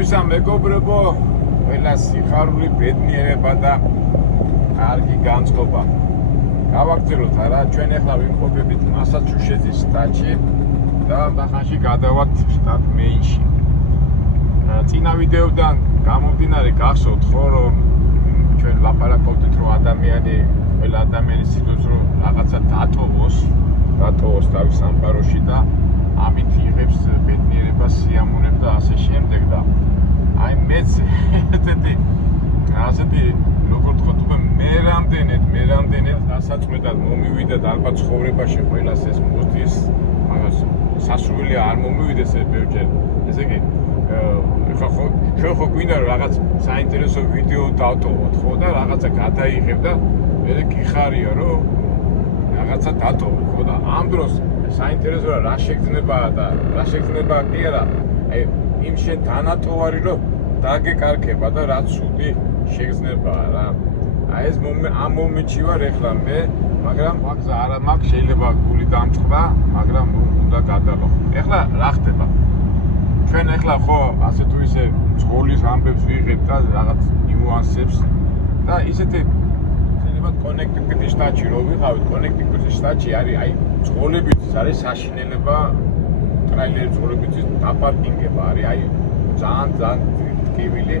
მოგესალმებისა მეგობრებო, ყველა სიხარული ბედნიერება და კარგი განწყობა. გავაგრძელოთ არა, ჩვენ ახლა ვიმყოფებით მასაჩუსეტსის შტატში და ახანში გადავართ შტატ მეინში. წინა ვიდეოდან გამომდინარე გახსოვთ ხო, რომ ჩვენ ლაპარაკობდით, რომ ყველა ადამიანი ცდილობს რომ რაღაცა დატოვოს თავის სამყაროში და ამით იღებს ბედნიერებას, სიამოვნებას და ასე შემდეგ და აი მეც ასეთი როგორ თქვა თქო მე რამდენად დასაწყვეტად მომივიდა და ალბათ ცხოვრებაში ყველას ეს მოდის, მაგას სასურველი არ მომივიდეს ბევრჯერ. ესე იგი ჩვენ ხო გვინდა რომ რაღაც საინტერესო ვიდეო დავტოვოთ ხო და რაღაცა გადაიღებ და მე გიხარია რომ რაღაცა დატოვო ხო და ამ დროს საინტერესოა რა შეგრძნება კი არა აი იმ შენ დანატოვარი რომ დაგეკარგება და რა ცუდი შეგრძნებაა რა აი ეს ამ მომენტში ვარ ეხლა მე მაგრამ მაგზა არა მაქვს შეიძლება გული დამწყდა მაგრამ უნდა გადალო ეხლა რა ხდება ჩვენ ეხლა ხო ასე თუ ისე ძღოლის ამბებს ვიღებ და რაღაც ნიუანსებს და ისეთი კონექტიკუტის შტატში რო ვიყავით, კონექტიკუტის შტატში არის აი ძღოლებიც არის საშინელება, ტრაილერი ძღოლებიც დაპარკინგება არის, აი ძალიან ტკივილი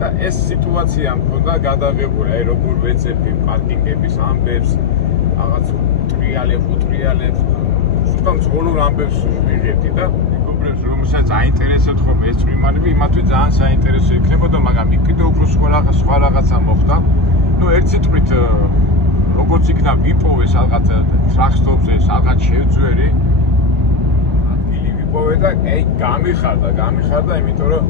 და ეს სიტუაცია მქონდა გადაღებული, აი როგორ ვეძებდი პარკინგების ამბებს, რაღაც უტრიალებს, ზუსტად ძღოლურ ამბებს ვიღებდი და მეგობრებს რომელსაც აინტერესებთ ხოლმე ეს წვიმანები, იმათვე ძალიან საინტერესო იქნებოდა, მაგრამ კიდევ უფრო სხვა რაღაცა მოხდა. Ну, ერთ სიტყვით როგორც იქნა ვიპოვე რაღაც ტრაქტორზე, რაღაც შევძვერი. ადგილი ვიპოვე და აი გამიხარდა, იმიტომ რომ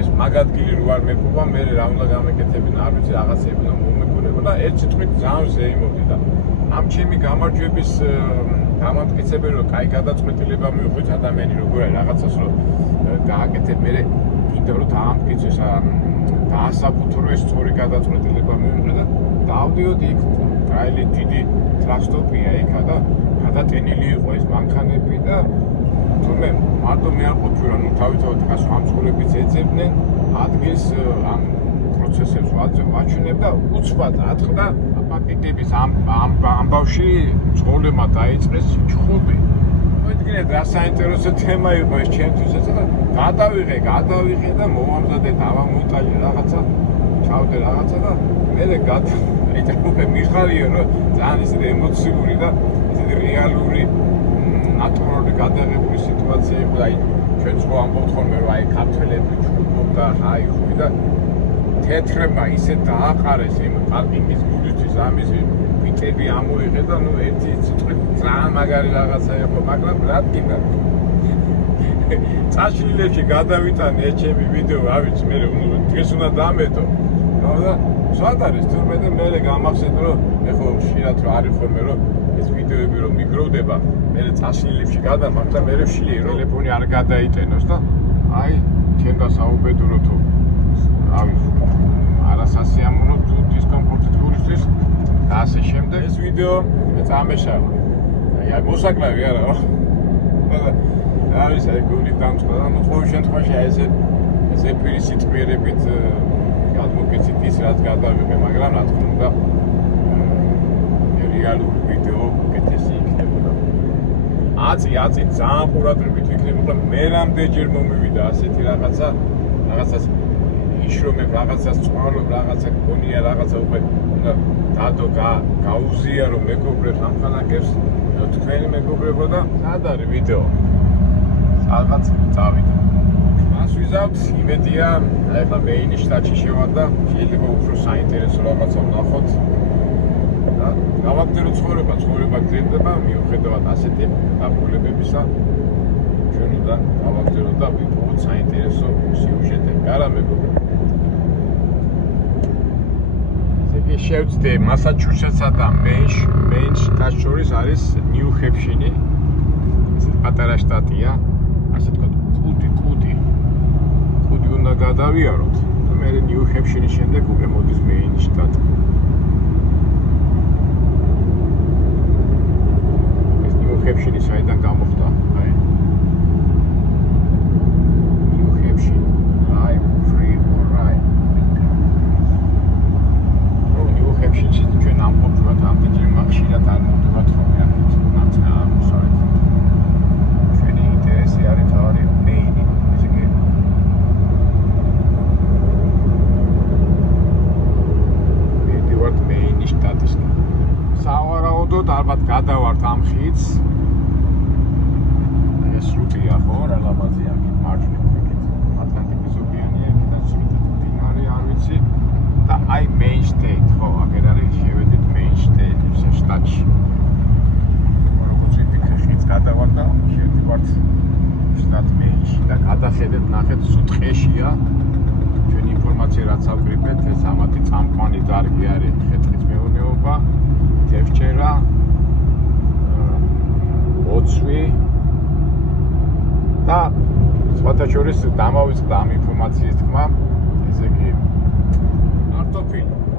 ეს მაგ ადგილი რო არ მეპოვა, მე რა უნდა გამეკეთებინა, არ ვიცი, რაღაცები უნდა მომეკურებო და ერთ სიტყვით ძალიან ზეიმობდი და ამ ჩემი გამარჯვების დამამტკიცებელი რომ კაი გადაწყვეტილება მივხვით ადამიანი როგორ არის რაღაცას რომ გააკეთებ, მე კიდე რომ დაამტკიცეს დაასაბუთრო ეს სწორი გადაწყვეტილება მივიღე და დავდიოდი იქ ტრაილი დიდი ტრაქტორია იქა და გადატენილი იყო ეს მანქანები და თუმე მარტო მე არ ყოფილი რომ თავისთავად ხა სხვა მცხოვრებიც ეძებდნენ ადგილს ამ პროცესებს ვაჩვენებ და უცბად ატყდა პაკეტების ამბავში ძღოლებმა დაიწყეს ჩხუბი მოიდგინეთ რა საინტერესო თემა იყო ეს ჩემთვის ესა და გადავიღე და მოვამზადე დავამონტაჟე რაღაცა ჩავდე რაღაცა და მე უკვე მიხარია რომ ძალიან ისეთი ემოციური და ისეთი რეალური ნატურალური გადაღებული სიტუაცია იყო აი ჩვენ სხვა ამბობთ ხოლმე რომ აი ქართველები ჩხუბობდა აი ხუი და თეთრება ისე დააყარეს იმ პარკინგის გულისთვის ამის ვიტები ამოიღე და ნუ ერთი სიტყვით ძალიან მაგარი რაღაცა იყო მაგრამ რა გინდა წაშლილებში გადავიტანე ეს ჩემი ვიდეო რა ვიცი მე დღეს უნდა დამეტო და სად არის თურმე და მე გამახსენდა რომ ეხლა ხშირად რა არის ხოლმე რომ ეს ვიდეოები რომ მიგროვდება მე წაშლილებში გადამახ და მე ვშლიე რომ ტელეფონი არ გადაიტენოს და აი ჩემ გასაუბედურო თუ რა ვიცი არასასიამოვნო თუ დისკომფორტით გულისთვის და ასე შემდეგ ეს ვიდეო წამეშალა აი მოსაკლავი არა რა ვიცი აი გული დამწყდა და ყოველ შემთხვევაში აი ეს ეფირი სიტყვიერებით გადმოგეცით ის რაც გადავიღე მაგრამ რა თქმა უნდა რეალური ვიდეო უკეთესი იქნებოდა აწი ძალიან ყურადღებით ვიქნებოდა მე რამდენჯერ მომივიდა ასეთი რაღაცას იშრომებ რაღაცას წვალობ რაღაცა გონია რაღაცა უკვე უნდა დადო გაუზია რომ მეგობრებს ამხანაგებს თქვენი მეგობრებო და სად არის ვიდეო სადღაც წავიდა მას ვიზავთ იმედია ახლა მეინის შტატში შევარდა შეიძლება უფრო საინტერესო რაღაცა ვნახოთ და გავაგრძელოთ ცხოვრება გრძელდება მიუხედავად ასეთი დაბოლებებისა ჩვენ უნდა გავაგრძელოთ და ვიპოვოთ საინტერესო სიუჟეტები არა მეგობრებო შევწდე მასაჩუსეტსა და მეინს შტატს შორის არის ნიუ-ჰემპშირი პატარა შტატია ასე თქვა კუდი უნდა გადავიაროთ და მე ნიუ-ჰემპშირის შემდეგ უკვე მოდის მეინის შტატი ეს ნიუ-ჰემპშირი საიდან გამოხდა აი ნიუ-ჰემპშირი ვთქვათ, ალბათ გადავართ ამ ხიდს. ეს რუტია ხო, რა ლამაზია აქ მარჯვნივ იქით. ატლანტიკის ოკეანეა იქიდან სრუტი მდინარე არ ვიცი და აი main state ხო, აგერ არის შევედით main state შტატში. როგორც ვიფიქრე ხიდს გადავართ და შევდივართ შტატ main-ში და გადახედეთ ნახეთ სუთხეშია. ჩვენ ინფორმაცია რაც ავკრიბეთ, ეს ამათი წამყვანი დარგი არის ხე-ტყის მეურნეობა, თევზჭერა, ოცვი და სხვათა შორის დამავიწყდა ამ ინფორმაციის თქმა, ესე იგი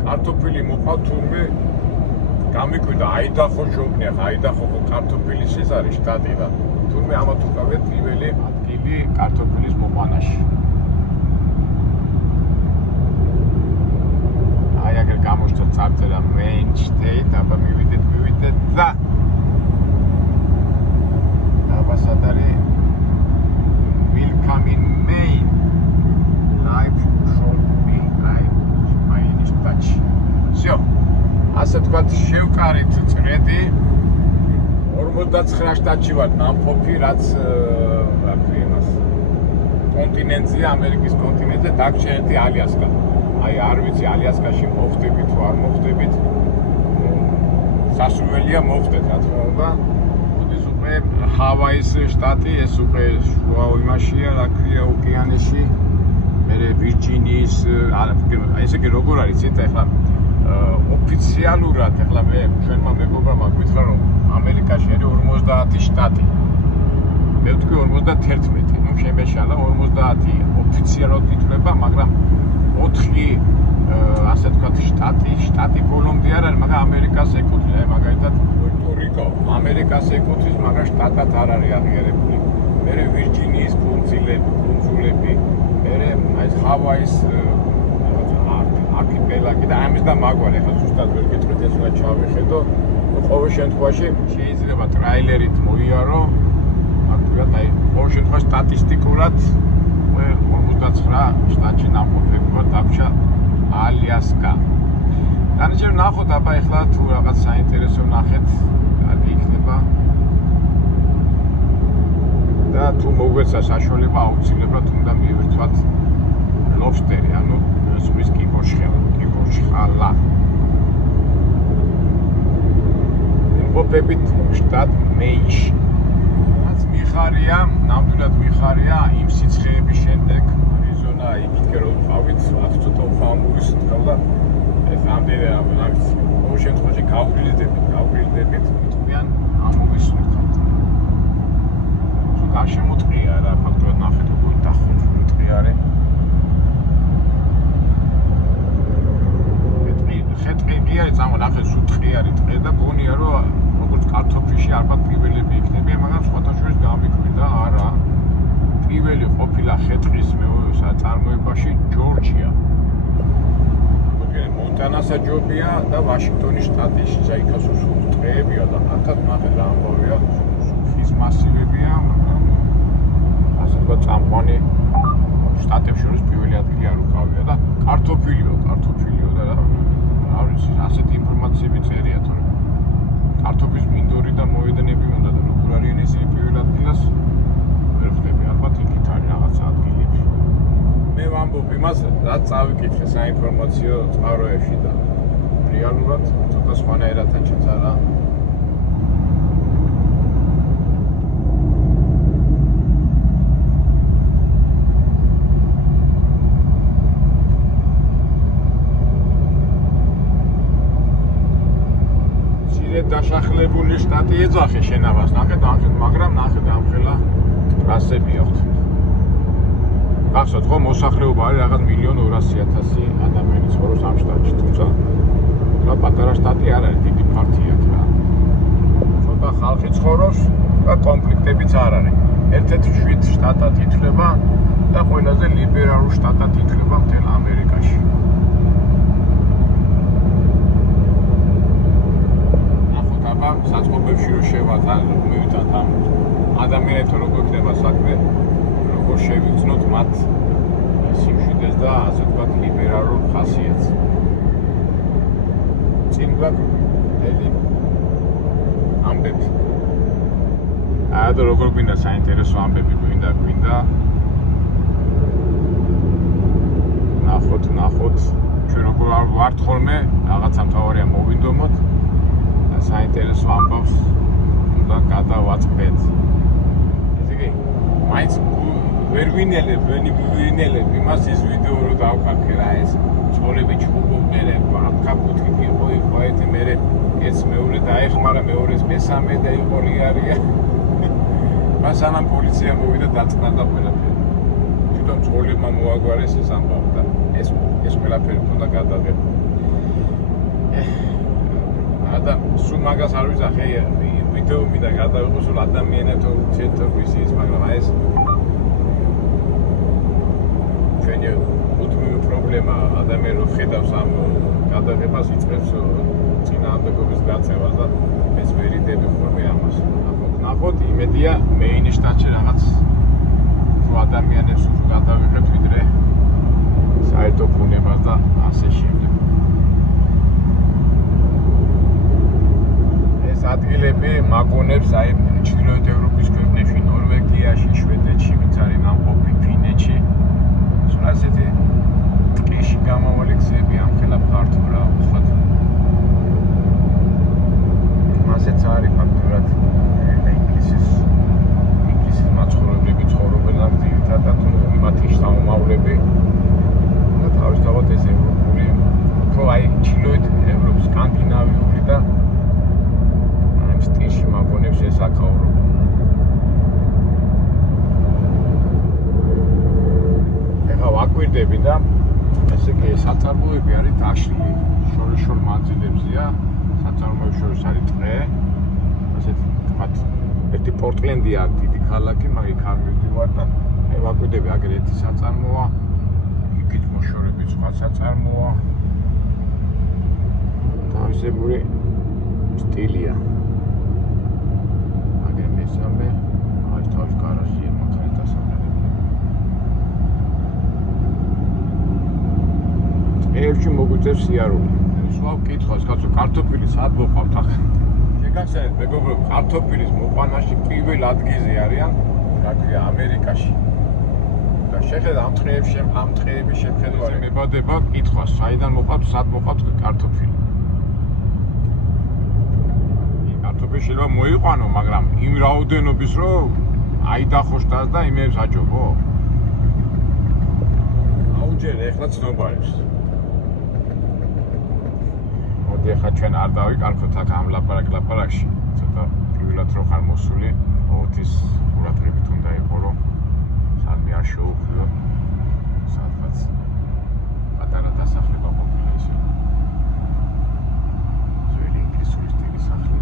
კარტოფილი მოყავთ თურმე გამიკვირდა აიდახო ჟობნია, აიდახო კარტოფილის ეს არის შტატი და თურმე ამათ უკავია პირველი ადგილი კარტოფილის მოყვანაში. აი აგერ გამოჩნდა წარწერა main state, აბა მივიდეთ და აბა სად არის welcome in Maine live from Maine შტატში. всё. ასე თქვათ შევკარით წრედი 49 შტატში ვარ ნამყოფი, რაც რა ქვია იმას კონტინენტია, ამერიკის კონტინენტზე დაგჭირ ერთი ალიასკა. აი არ ვიცი ალიასკაში მოხდებით თუ არ მოხდებით. სასურველია მოხდეთ რა თქმა უნდა. მოდის უკვე ჰავაის შტატი, ეს უკვე შუა იმაშია, რა ქვია ოკეანეში. მერე ვირჯინიის, ესე იგი როგორ არის იცით ახლა ოფიციალურად ახლა მე ჩვენმა მეგობრებმა გითხრა რომ ამერიკაში არის 50 შტატი. მე ვთქვი 51, ну შემეშალა 50 ოფიციალურად ითვლება, მაგრამ 4 ასე ვთქვათ შტატი ბოლომდე არ არის, მაგრამ ამერიკას ეკუთვნის, აი მაგალითად პუერტო-რიკო ამერიკას ეკუთვნის, მაგრამ შტატად არ არის აღიარებული. მერე ვირჯინიის კუნძულები, მერე აი ჰავაის არქიპელაგი და ამის და მაგვარი, ახლა ზუსტად ვერ გეტყვით, ეს უნდა ჩავიხედო. ყოველ შემთხვევაში შეიძლება ტრაილერით მოიარო, აქტიურად აი ყოველ შემთხვევაში სტატისტიკურად 59 შტატში ნამყოფები ვარ, დაგვრჩა ალიასკა. დანარჩენ ნახოთ, აბა ახლა თუ რაღაც საინტერესო ნახეთ, კარგი იქნება. და თუ მოგვეცა საშუალება, აუცილებლად უნდა მივირთვათ ლობსტერი, ანუ ზღვის კიბორშხალა. იმყოფებით შტატ მეინში. რაც მიხარია, ნამდვილად მიხარია იმ სიცხეების შემდეგ, არიზონა იქით რომ ვყავით, აქ ცოტა უხამურის თქლა ეს ამდენი რაღაც ყოველ შემთხვევაში გავგრილდებით, მიტყვიან ამოვისურვებთ. გარშემოწყია რა, ფაქტობრივად ნახეთ როგორ დახურული არის. ხე-ტყი არის, ნახეთ სუთხე არის ტყე და გონია რომ როგორც კარტოფილში ალბათ პირველები იქნებიან, მაგრამ სხვათა შორის გამიკვირდა, არა. პირველი ყოფილა ხე-ტყის წარმოებაში ჯორჯია. მონტანასა ჯობია და ვაშინგტონის შტატის საიქასო სულ ტყეებია და აქაც ნახეთ რა ამბავია, ხის მასივებია, მაგრამ ასე თქვა წამყვანი შტატებს შორის პირველი ადგილი არ უკავია და კარტოფილიო და არ ვიცი, ასეთი ინფორმაციები წერია თორე კარტოფის მინდორი და მოედნები უნდა და როგორ არიან ისინი პირველ ადგილას ვერ ხვდები, ალბათ იქით არის რაღაცა ადგილები. მე ვამბობ იმას, რაც წავიკითხე საინფორმაციო წყაროებში და რეალურად ცოტა სხვანაირადაც შეცადა. დაშახლებული შტატი ეძახე შენავას, ნახეთ, მაგრამ ნახეთ ამხელა რასებია ხთ. გახსოვთ ხო, მოსახლეობა არის რაღაც 1.200.000 ადამიანი ცხოვრობს ამ შტატში, თუმცა რა პატარა შტატი არ არის, დიდი ფართია რა. ცოტა ხალხი ცხოვრობს და კონფლიქტებიც არ არის. ერთ-ერთი 7 შტატად ითვლება და ყველაზე ლიბერალურ შტატად ითვლება მთელ ამერიკაში. საწყობებში რო შევაძან, მივიტანთ ამ ადამიანებთან როგორ ხდება საქმე, როგორ შევიცნოთ მათ სიმშვიდეს და ასე ვთქვათ ლიბერალურ ხასიათს. წინ გვაქვს ამბები. და როგორ გვინდა საინტერესო ამბები გვინდა. ნახოთ. ჩვენ როგორ ვართ ხოლმე, რაღაცა მთავარია მოვინდომოთ და საინტერესო ამბავს უნდა გადავაწყდეთ. ესე იგი, მაინც ვერ ვინელებ იმას ის ვიდეო რო დავკარგე რა ეს ცოლები ჩხუბობდნენ, კაპუტი იყო ეხლა მე ეს მეორე დაეხმარა, მეორეს მესამე და იყო რიარია. მასანამ პოლიცია მოვიდა დაწყდა ყველაფერი. თვითონ ცოლებმა მოაგვარეს ეს ამბავი და ეს ყველაფერი უნდა გადადგეს. და სულ მაგას არ ვიზახე, ვიდეო მინდა გადავიღო სულ ადამიანებთან ურთიერთობის, მაგრამ ეს ჩვენი უთმოვი პრობლემა ადამიანს ხედავს ამ გადაღებას იწყებს წინააღმდეგობის გაცემას და ეს ვერიდები ხოლმე ამას. ნახოთ, იმედია მეინ შტატში რაღაც ადამიანებს უფრო გადავიღებთ ვიდრე საერთო ბუნებას და ასე შემდეგ. ეს ადგილები მაგონებს აი ჩრდილოეთ ევროპის ქვეყნებში, ნორვეგიაში, შვედეთში, ვინც არის ნამყოფი, ფინეთში. სულ ასეთი ტყეში გამავალი გზები ამხელა ფართო რა, უცხოთ. ასეც არის ფაქტურად ინგლისის მაცხოვრებლები ცხოვრობენ ამ ძირითადად მათი შთამომავლები და თავისთავად ეს ევროპული უფრო აი ჩრდილოეთ ევროპის სკანდინავიური და ამ სტილში მაგონებს ესაკავრობენ. ეხლა ვაკვირდები და ესე იგი საწარმოები არის დაშლილი შორიშორ მანძილებზეა, საწარმოებს შორის არის ტყე, ასეთი თქვათ ერთი პორტლენდია დიდი ქალაქი, მაგ იქ არ მივდივარ და აი ვაკვირდები აგერ ერთი საწარმოა, იქით მოშორები სხვა საწარმოა. თავისებური სტილია. აგერ მესამე, აი თავის გარაჟია მაგარი დასავლეთები. ტყეებში მოგვიწევს სიარული. სხვა ვკითხავს, კაცო, კარტოფილი სად მოყავთ ახლა? შეგახსენეთ, მეგობრებო, კარტოფილის მოყვანაში პირველ ადგილზე არიან გაგვია ამერიკაში. და შეხედა ამ ტყეების შეხედვაზე მებადება კითხვას, საიდან მოყავთ, სად მოყავთ კარტოფილი. კარტოფილი შეიძლება მოიყვანო, მაგრამ იმ რაოდენობის რომ აიდახო შტატს და იმებს აჯობო. აუჯერე ეხლა ცნობარებს. ეხლა ჩვენ არ დავიკარგოთ აქ ამ ლაპარაკში, ცოტა პირველად რო ხარ მოსული, ოთის ყურადღებით უნდა იყო, რომ სადმე არ შეუქმნიო, სადღაც პატარა დასახლება ყოფილა ისე. ძველი ინგლისური სტილის სახლი.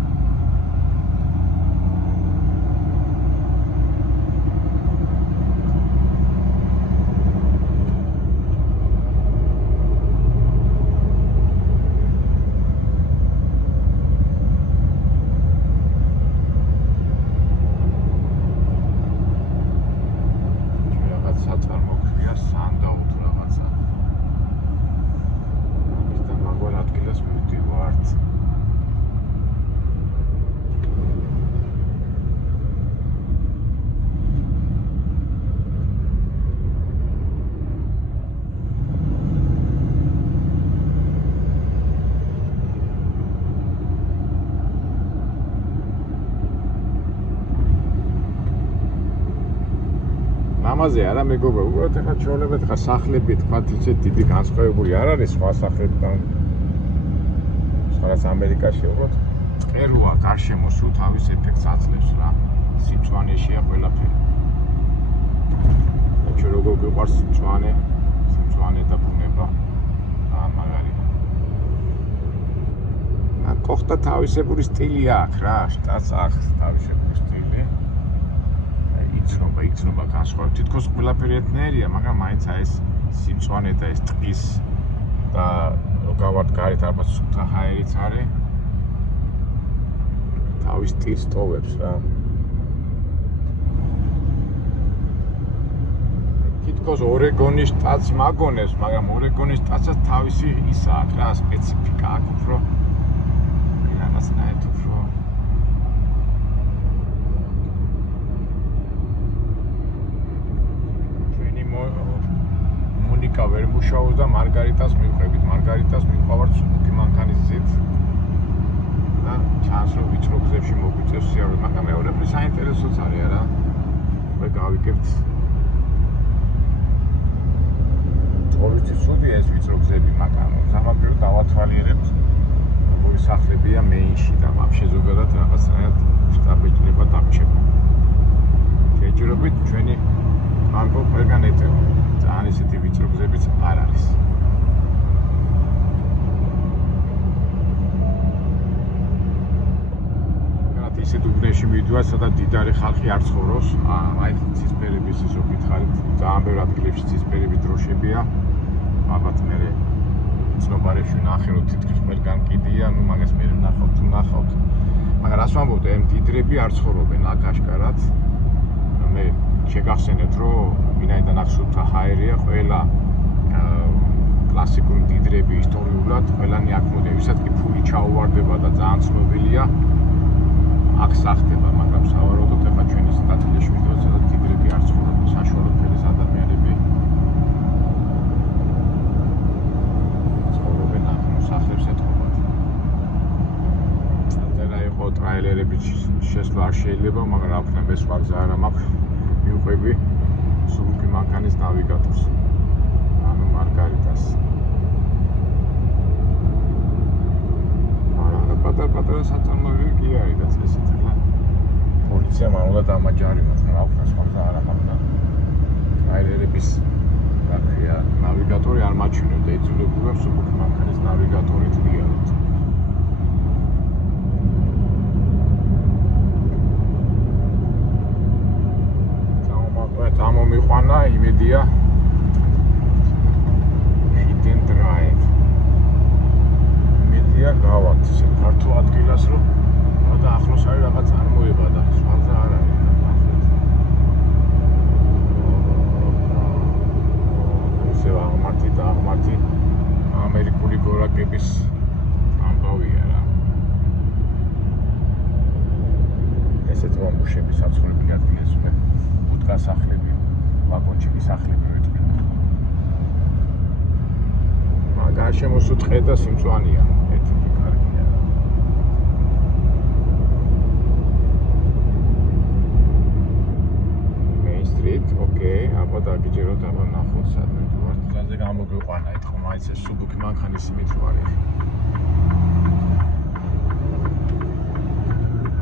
ამაზე არა მეგობრებო, უბრალოდ ეხლა ჩვეულებრივ ეხლა სახლები თქვათ ისე დიდი განსხვავებული არ არის სხვა სახლებთან. სხვადასხვა ამერიკაში უბრალოდ ყერუა გარშემო სულ თავის ეფექტს აძლევს რა. სიმწვანეშია ყველაფერი. და ჩვენ როგორ გვიყვარს სიმწვანე და ბუნება. მაგარია. კოხტა თავისებური სტილი აქვს რა, შტატს აქვს თავისებური სტილი. იცნობა განსხვავებით. თითქოს ყველაფერი ერთნაირია, მაგრამ მაინც აი ეს სიმწვანე და ეს ტყის და გავართ გარეთ ალბათ სუფთა ჰაერიც არის. თავის სტილს ტოვებს რა. თითქოს ორეგონის შტატს მაგონებს, მაგრამ ორეგონის შტატსაც თავისი ისა აქვს რა, სპეციფიკა აქვს უფრო რაღაცნაირად უფრო ნახული საინტერესოც არის არა. მე გავიკეთე. ყოველთვის ცუდი ეს ვიწრო გზები, მაგრამ სამაგერო დავათვალიერებთ. როგორი სახლებია მეინში და ვაფშე ზოგადად რაღაცნაირად შტაბეჭდილება დაგჭება. შეჯერებით ჩვენი ამბო ყველგან ეტევა. ძალიან ისეთი ვიწრო გზებიც არ არის. ისეთ უბნებში მიდვა, სადაც დიდარი ხალხი არ ცხოვრობს. აი ცისფერების ისო გითხარით, ძალიან ბევრ ადგილებში ცისფერები დროშებია. ალბათ მე ცნობარებში ნახე, რომ თითქმის ყველგან კიდია, ну მაგას მე ნახავთ. მაგრამ რას ვამბობთ, ამ დიდრები არ ცხოვრობენ აქ აშკარად. მე შეგახსენეთ, რომ ვინაიდან აქ სულთა ჰაერია, ყველა კლასიკური დიდრები ისტორიულად ყველანი აქ მოდიან, ვისაც კი ფული ჩაუვარდება და ძალიან ცნობილია. აქ სახდება, მაგრამ სავარაუდოდ ახლა ჩვენი სტატიაში ვიდეო სადაც დიდრები არ ცხოვრობენ, საშუალო ფერის ადამიანები ცხოვრობენ აქ, სახლებს ეთყობათ. წერა იყო ტრაილერები შესვლა არ შეიძლება, მაგრამ რა ვქნა, მე სხვა გზა არა მაქვს, მივყვები სუბუქი მანქანის ნავიგატორს, ანუ მარგარიტას. პატარ-პატარა საწარმოები კი არის და წესით ახლა პოლიციამ არ უნდა დამაჯარიმოს, რა ვქნა, სხვა გზა არა მაქვს და ტრაილერების რა ქვია, ნავიგატორი არ მაჩვენებდა, იძულებულებ სუბუქი მანქანის ნავიგატორით მიიღოთ. გამომიყვანა იმედია hidden drive. გავაკეთე ისე ქართულ ადგილას, რომ და ახლოს არის რაღაც წარმოება და სხვა გზა არ არის. ისე აღმართი ამერიკული გორაკების ამბავია რა. ესეთ მომუშები საცხოვრებელი ადგილას უკვე ბუდგასახლები, ვაგონჩები სახლები ვეთქვი. გარშემოსო ტყე და სიმწვანეა. ოკეი, აბა დაგიჯეროთ, აბა ნახოთ სადმე ვართ. გზაზე გამოგვიყვანა, ეთქო, მაინც ეს სუბუქი მანქანის იმით რო არის.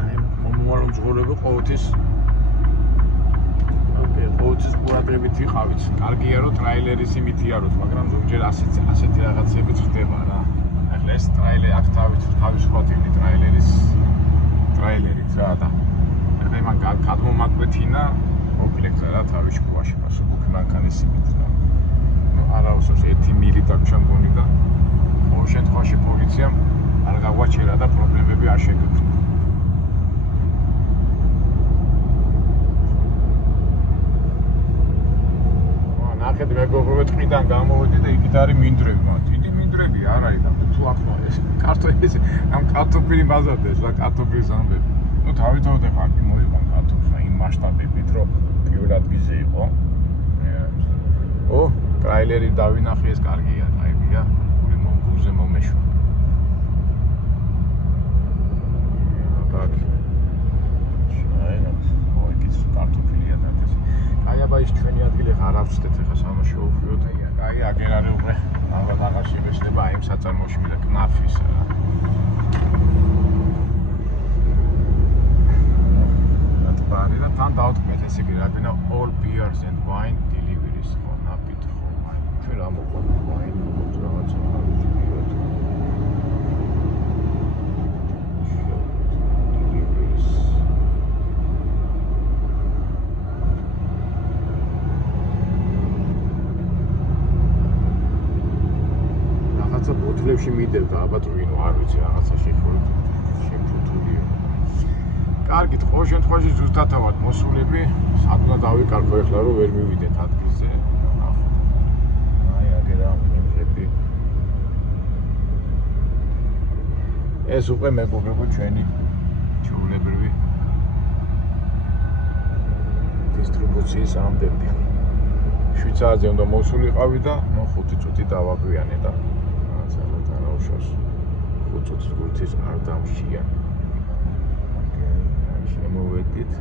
აი, მომუარო მძღოლები ყოველთვის ყოველთვის ყურადღებით ვიყავით. კარგია, რომ ტრაილერის იმითია როთ, მაგრამ ზოგჯერ ასეთი რაღაცებიც ხდება რა. ახლა ეს ტრაილერი აქ თავისუფლად ტრაილერით რა და ახლა იმან გადმომაკვეთინა მოკლეგზა რა თავის შუაში სუბუქი მანქანის იმით რა. არა უსოს 1 მილი დაგჭა მგონი და ყოველ შემთხვევაში პოლიციამ არ გაგვაჩერა და პრობლემები არ შეგვიქმნა. ნახეთ მეგობრებო, ტყიდან გამოვედი და იქით არის მინდვრები, დიდი მინდვრები არ არის და თუ აქ ეს კარტოფილი ამ კარტოფილი ბაზარდეს რა კარტოფილის ამბები. ну თავიდანვე ხარ კი მოიყვან კარტოფილს იმ მასშტაბებით რომ პირველ ადგილზე იყო. ტრაილერი დავინახე, ეს კარგია, კაიბია, გულზე მომეშვა. კარტოფილია და ეს. აი აბა ის ჩვენი ადგილი აღარ ავწდეთ ახლა სამაშოუხიოთ. აი აგერ არის უკვე ალბათ აღარ შეგეშლება აი იმ საწარმოში და კნაფის რა. ბარი და თან დავთქმეთ ესე იგი რადგან all beers and wine deliveries ხო ნაპით ხო wine ჩვენ რა მოყვართ wine რაღაცა არის რაღაცა ბოთლებში მიდევდა ალბათ ვინო არ ვიცი რაღაცა შეხორეთ შემფუთულია. კარგით, ყოველ შემთხვევაში ზუსტათავად მოსულები, სადღა დავიკარგო ეხლა რომ ვერ მივიდეთ ადგილზე. ნახოთ. აი აგერა მიღები. ეს უკვე მეგობრებო ჩვენი ჩვეულებრივი დისტრიბუციის ამდები. 7 საათზე უნდა მოსულიყავი და 5 წუთი დავაგვიანე და რაღაცა არაუშავს 5 წუთის გულთის არ დამშია. შემოვედით.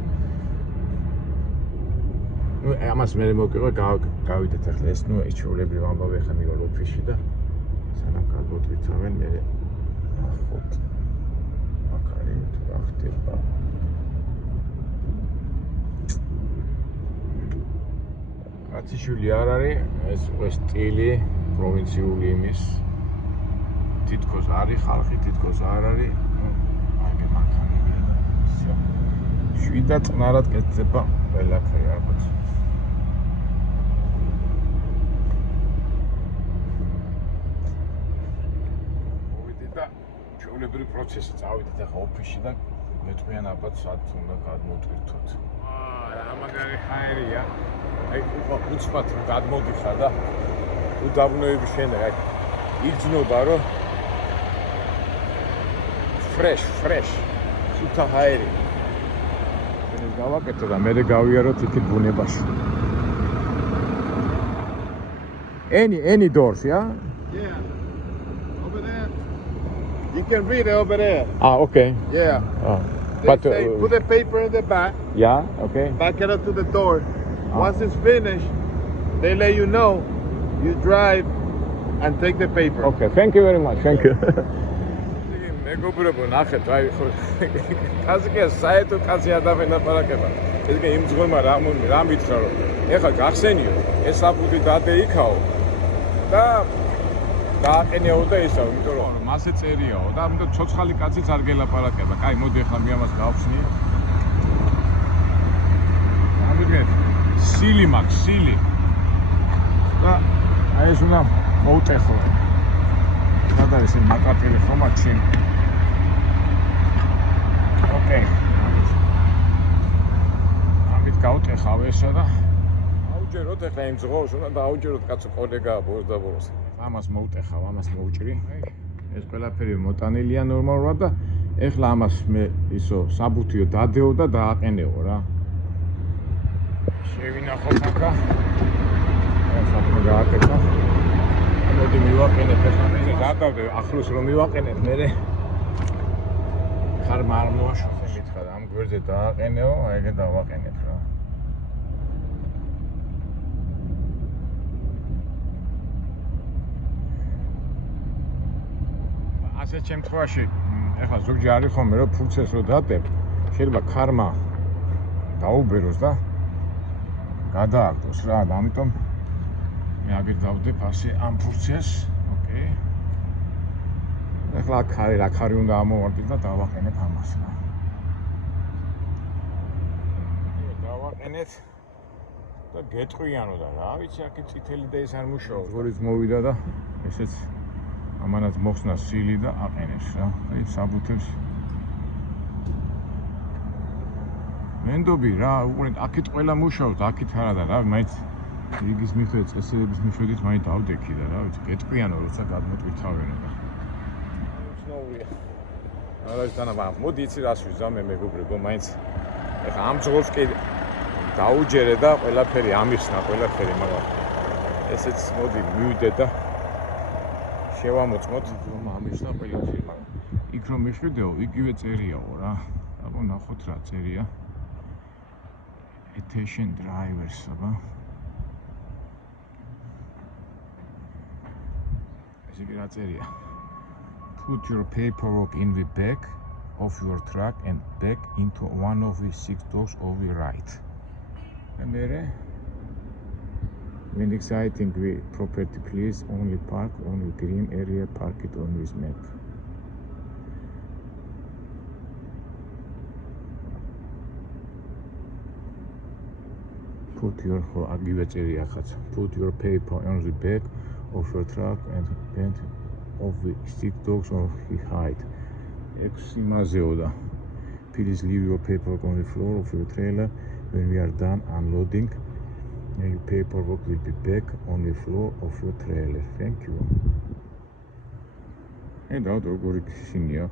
ნუ ამას მე მოვიყვა გავიდეთ ახლა ეს ნუ ეჩვეულებრივ ამბავი ახლა მივალ ოფისში და სანამ გადმოწვითავენ მე ნახოთ აქარი თუ რა ხდება. კაციშვილი არ არის ეს უკვე სტილი პროვინციული იმის თითქოს არის ხალხი თითქოს არ არის აი მანქანებია და ისე შვიდა წნარად კეთდება ყველაფერი ალბათ მოვიდით და ჩვეულებრივი პროცესი წავიდით ახლა ოფისში და მეტყვიან ალბათ სად უნდა გადმოვტვირთოთ რა მაგარი ხაერია აი უცბად რომ გადმოდიხარ და უდაბნოები შენ აი იგრძნობა რომ fresh სუფთა ჰაერი მე გავაკეთე და მე გავიაროთ იქით ბუნებაში any doors yeah over there you can read it over there okay yeah but say, put the paper in the back yeah okay back it up to the door once it's finished they let you know you drive and take the paper okay thank you very much thank you მეგობრებო ნახეთ აი ხო კაზიკა საერთო კაცი ადამიანი ლაპარაკება ეს კი იმ ძღვემა რა მითხრა რომ ეხლა გახსენიო ეს საფუძვი დადე იქაო და დააყენეო და ესაო იმიტომ რომ მასე წერიაო და ამიტომ ცოცხალი კაციც არ გელაპარაკება კაი მოდი ეხლა მე ამას გავხსნი ამიგეთ სილი მაქვს სილი და აი ეს უნდა მოუტეხო სადა ეს მაკარტელი ხომაჩი Okay. ამით გავტეხავ ესა და აუჯეროთ ახლა იმ ძღოლს უნდა დააუჯეროთ კაცო კოლეგაა ბორს ამას მოუტეხავ ამას მოუჭრი ეს ყველაფერი მოტანილია ნორმალურად და ეხლა ამას მე ისო საბუთიო დადეო და დააყენეო რა შევინახოთ ახლა ეს ახლა გააკეთა მოდი მივაყენებ ახლა მე გადავდე ახლოს რომ მივაყენებ მე ხარ მარმოაშოზე მითხრა ამ გვერდზე დააყენეო, აი ეგ დავაყენებ რა. ასეთ შემთხვევაში ეხლა ზოგჯერ არის ხოლმე რომ ფურცელს რო დადებ, შეიძლება ქარმა დაუბეროს და გადააგდოს რა, ამიტომ მე აგერ დავდებ ასე ამ ფურცელს, ოკეი. ეხლა რა ქარი უნდა ამოვარდეთ და დავაყენებ ამას რა. დავაყენეთ და გეტყვიანო და რა ვიცი აქ წითელი და ეს არ მუშაობს. ზღურიც მოვიდა და ესეც ამანაც მოხსნა სილი და აყენებს რა. აი საბუთებს. მენდობი რა, უყურეთ აქეთ ყველა მუშაობს, აქეთ არა და რა, მაინც რიგის მიხედვით წესრიგების მიხედვით მაინც დავდექი და რა ვიცი გეტყვიანო როცა გადმოტვირთავენ და არის თანაბა მოდი იცი რას ვიზამე მეგობრებო მაინც ეხა ამ ძღოლს კი დაუჯერე და ყველაფერი ამიხსნა ყველაფერი მაგრამ ესეც მოდი მივიდე და შევამოწმოთ რომ ამიხსნა ყველაფერი მაგრამ იქ რომ მიხვიდეო იგივე წერიაო რა აბა ნახოთ რა წერია attention drivers აბა ეს იგი რა წერია Put your paperwork in the back of your truck and back into one of the 6 doors on the right. And there, when exiting the property, please only park on the green area, park it on this map. Put your paper on the back of your truck and bend of the 6 dogs of the height. Eximazioda. Please leave your paperwork on the floor of your trailer when we are done unloading. Your paperwork will be back on the floor of your trailer. Thank you. And out of the senior.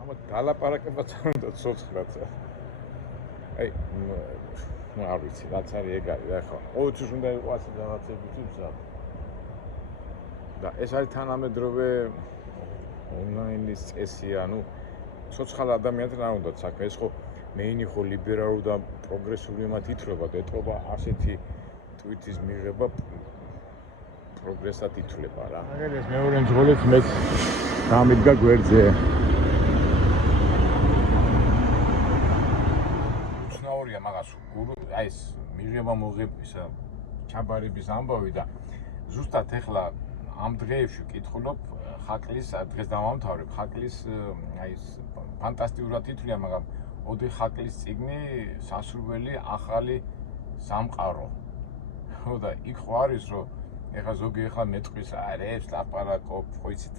I'm a Talaparaka, that's so scratcher. Hey, no, I will see that's how you got it. Oh, it's just when they watch it, that's a YouTube. და ეს არის თანამედროვე ონლაინის წესია, ანუ ცოცხალ ადამიანთან არ უნდა საქმე, ეს ხო მეინი ხო ლიბერალური და პროგრესული მათ ითვლება და ეტყობა ასეთი ტვიტის მიღება პროგრესად ითვლება რა. მაგალითად ეს მეორე მძღოლიც მეც გამიდგა გვერდზე. უცნაურია მაგას აი ეს მიღება მოღებისა ჩაბარების ამბავი და ზუსტად ეხლა ამ დღეებში ვკითხულობ ხაკლის დღეს დავამთავრებ ხაკლის აი ეს ფანტასტიკურად ითვლია, მაგრამ ოდი ხაკლის წიგნი სასურველი ახალი სამყარო. ხო და იქ ხო არის რომ ეხლა ზოგი ეხლა მეტყვის არებს ლაპარაკობ, ხო იცით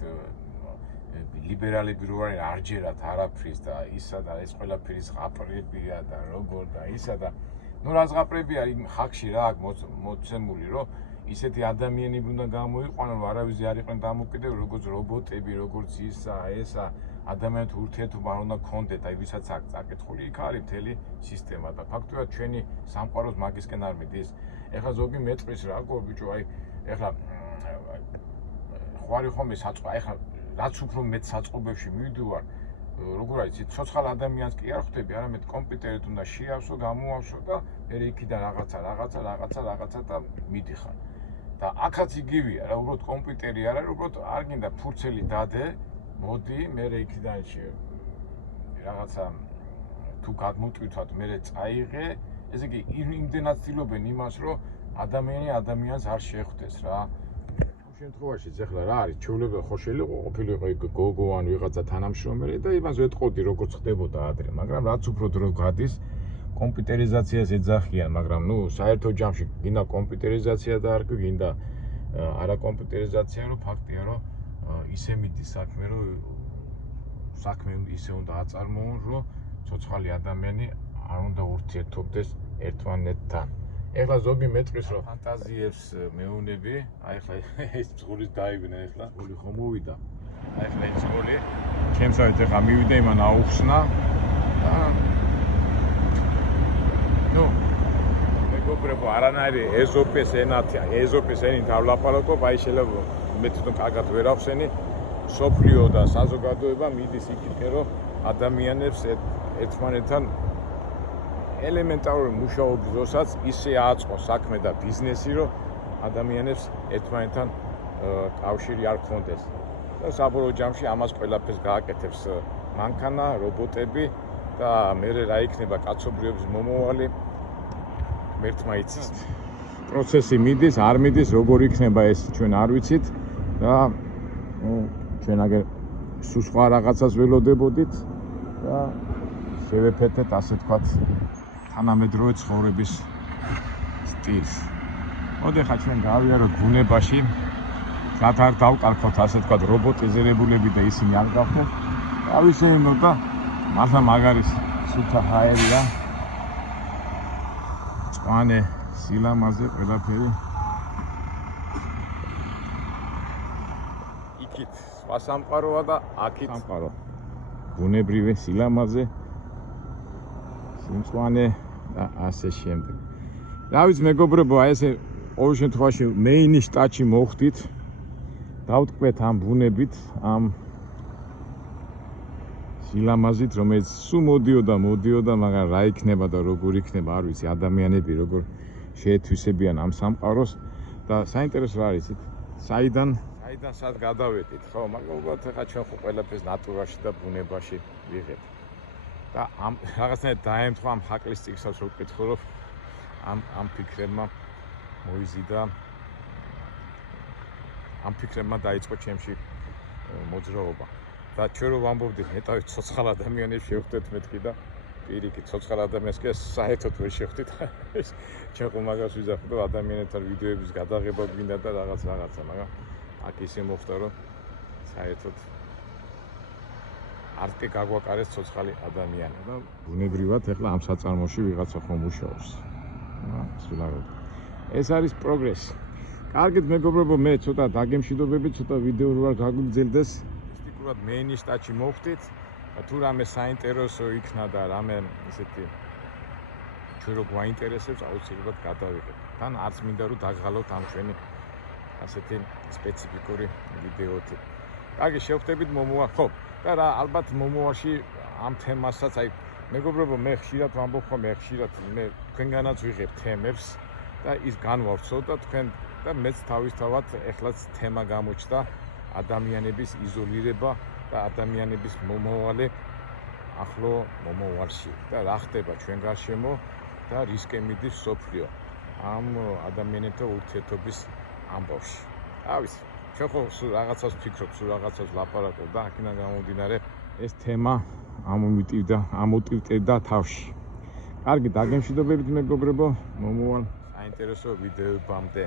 ლიბერალები რო არის არ ჯერათ არაფრის და ისა და ეს ყველაფერი ზღაპრებია და როგორ და ისა და ნუ რა ზღაპრებია იმ ხაკში რა აქვს მოცემული რომ ისეთი ადამიანები უნდა გამოიყვანონ, რომ არავის არ იყვნენ დამოკიდებული, როგორც რობოტები, როგორც ისა, ესა, ადამიანთა ურთიერთობა არ უნდა გქონდეთ, აი ვისაც აქ წაკითხული, იქ არის მთელი სისტემა და ფაქტობრივად ჩვენი სამყაროს მაგისკენ არ მიდის. ეხლა ზოგი მეტყვის რა გო ბიჭო, აი ეხლა ხوارი ხომე საწყო, ეხლა რაც უფრო მეტ საწყობებში მივიდივარ, როგორ არის, ცოცხალ ადამიანს კი არ ხვდები, არამედ კომპიუტერით უნდა შეავსო, გამოავსო და მე იქიდან რაღაცა და მიდიხარ. და აქაც იგივეა რა, უბრალოდ კომპიუტერი არ არის, უბრალოდ არ გინდა ფურცელი დადე, მოდი, მე იქიდან რაღაცა თუ გადმოტვირთვათ, მე წაიღე, ესე იგი იმდენად ცდილობენ იმას, რომ ადამიანს არ შეხვდეს რა. შემთხვევაში ეხლა რა არის, ჩვეულებრივ ხო შეიძლება ყოფილიყო გოგო ან ვიღაცა თანამშრომელი და იმას ვეტყოდი როგორც ხდებოდა ადრე, მაგრამ რაც უფრო დრო გადის, კომპიუტერიზაციას ეძახიან, მაგრამ ნუ საერთო ჯამში გინდა კომპიუტერიზაცია და არ გინდა არა კომპიუტერიზაცია, რომ ფაქტია, რომ ისე მიდის საქმე, რომ საქმე ისე უნდა აწარმოონ, რომ ცოცხალი ადამიანი არ უნდა ურთიერთობდეს ერთმანეთთან. ეხლა ზოგი მეტყვის რომ ფანტაზიებს მეუნები, აი ხა ეს ზღურის დაიბნა ეხლა, ზღული ხომ მოვიდა. აი ხა ეს ზღული ჩემსავით ეხლა მივიდა იმან აუხსნა და ნუ მეგობრებო, არანაირი ეზოპეს ენათია, ეზოპეს ენითავლაპარაკობ, აი შეიძლება მე თვითონ კარგად ვერ ახსენი, სოფლიო და საზოგადოება მიდის იქითკენ, რომ ადამიანებს ერთმანეთთან ელემენტარული მუშაობის დროსაც ისე აწყო საქმე და ბიზნესი, რომ ადამიანებს ერთმანეთთან კავშირი არ გქონდეს. და საბოლოო ჯამში ამას ყველაფერს გააკეთებს მანქანა, რობოტები და მე რა იქნება კაცობრიობის მომავალი ღმერთმა იცის. პროცესი მიდის, არ მიდის, როგორ იქნება ეს ჩვენ არ ვიცით და ჩვენ აგერ სულ სხვა რაღაცას ველოდებოდით და შევეფეთეთ ასე ვთქვათ თანამედროვე ცხოვრების სტილს. მოდი ხა ჩვენ გავიაროთ ბუნებაში, რაც არ დავკარგოთ ასე ვთქვათ რობოტიზირებულები და ისინი არ გავხდეთ. ავისეიმოთ და მართლა მაგარის სუფთა ჰაერია. წყანე, სილამაზე ყველაფერი. იქით სხვა სამყაროა და აქით სამყარო. ბუნებრივი სილამაზე, სიმწვანე და ასე შემდეგ. რა ვიცი მეგობრებო, აი ესე ყოველ შემთხვევაში მეინის შტატში მოხვდით, დავტყვეთ ამ ბუნებით, ამ სილამაზით, რომელიც სულ მოდიოდა, მაგრამ რა იქნება და როგორ იქნება, არ ვიცი, ადამიანები როგორ შეეთვისებიან ამ სამყაროს და საინტერესო რა არის, საიდან სად გადავედით, ხო, მაგრამ უბრალოდ ხა ჩვენ ხო ყველაფერს ნატურაში და ბუნებაში ვიღებთ. და ამ რაღაცნაირად დაემთხვა ამ ხაკლის წიგნსაც რო ვკითხო, რომ ამ ფიქრებმა მოიზიდა, ამ ფიქრებმა დაიწყო ჩემში მოძრაობა. და ჩვენ რო ვამბობდით ნეტავით ცოცხალ ადამიანებს შევხვდეთ მეთქი და პირიქით ცოცხალ ადამიანს კი საერთოდ ვერ შევხვდით. ჩვენ ხო მაგას ვიზახავთ, რომ ადამიანებთან ვიდეოების გადაღება გვინდა და რაღაცა, მაგრამ აქ ისე მოხდა, რომ საერთოდ არ კი გაგვაკარეს ცოცხალი ადამიანი და ბუნებრივად ეხლა ამ საწარმოში ვიღაცა ხომ მუშაობს. სულაროდ. ეს არის პროგრესი. კარგით მეგობრებო, მე ცოტა დაგემშვიდობებით, ცოტა ვიდეო რო არ გაგვიგზელდეს. სტატისტიკურად მეინის შტატში მოხვდით, თუ რამე საინტერესო იქნა და რამე ისეთი ჩვენ რო გვაინტერესებს, აუცილებლად გადავიღებთ. თან არც მინდა რომ დაღალოთ ამ ჩვენი ასეთი სპეციფიკური ვიდეოთი. კარგი, შევხვდებით მომავალ. ხო, და რა ალბათ მომავალში ამ თემასაც აი მეგობრებო, მე ხშირად ვამბობ ხოლმე, მე თქვენგანაც ვიღებ თემებს და ის განვავრცო და თქვენ და მეც თავისთავად ეხლაც თემა გამოჩნდა ადამიანების იზოლირება და ადამიანების მომავალი ახლო მომავალში და რა ხდება ჩვენ გარშემო და რისკი მიდის სოფლიო ამ ადამიანებთან ურთიერთობის ამბავში. რა ვიცი, ჩვენ ხო სულ რაღაცას ვფიქრობ, სულ რაღაცას ვლაპარაკობ და აქედან გამომდინარე ეს თემა ამოტივტებდა თავში. კარგი, დაგემშვიდობებით მეგობრებო, მომავალ საინტერესო ვიდეოებამდე.